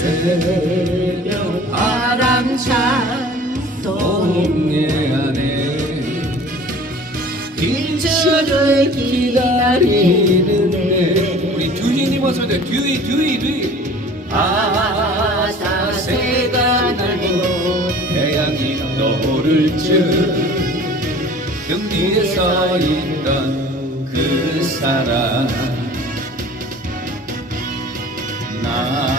새벽 바람찬 동네 안에 길철을 기다리는데 우리 듀희님 어서 돼 듀희 듀희 듀희 바다 새가 날고 태양이 떠오를 즈등 뒤에 서 있던 그 사람 나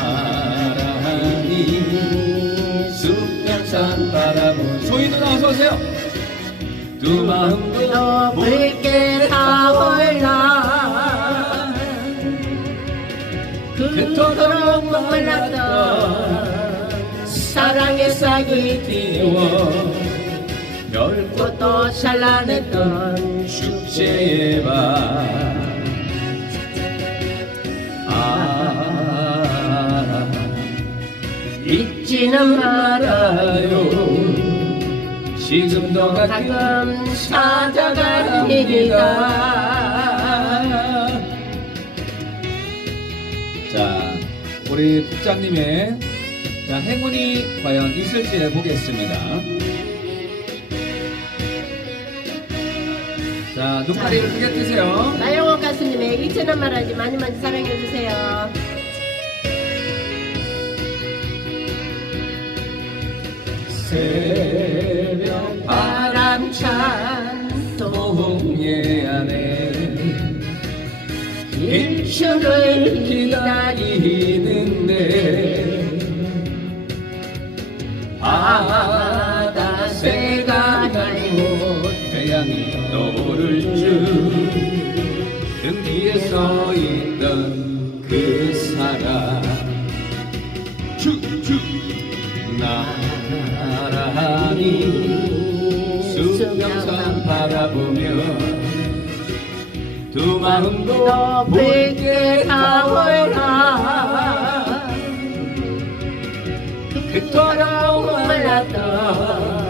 오세요. 두 마음도 붉게 타올라 그토록 몰랐던 사랑의 싹이 띄워 별꽃도 찬란했던 축제의 밤 아, 잊지는 말아요 지금도 가끔 찾아갑니다. 자 우리 국장님의 자 행운이 과연 있을지 보겠습니다. 자 눈가리를 크게 뜨세요. 나영원 가수님의 2천원 말하지 많이 많이 사랑해주세요. 새 일출을 기다리는데 바다 새가 날고 태양이 떠오를 즈등 뒤에 서 있던 그 사람. 축축 나란히 두 마음도 붉게 타올라. 그토록 몰랐던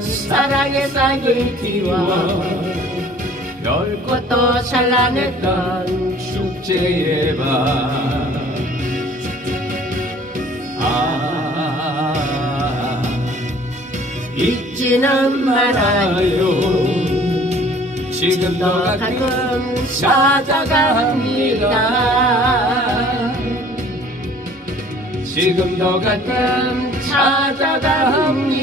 사랑의 싹이 띄워 별꽃도 찬란했던 축제의 밤. 아, 잊지는 말아요 지금도 가끔 찾아갑니다. 지금도 가끔 찾아갑니다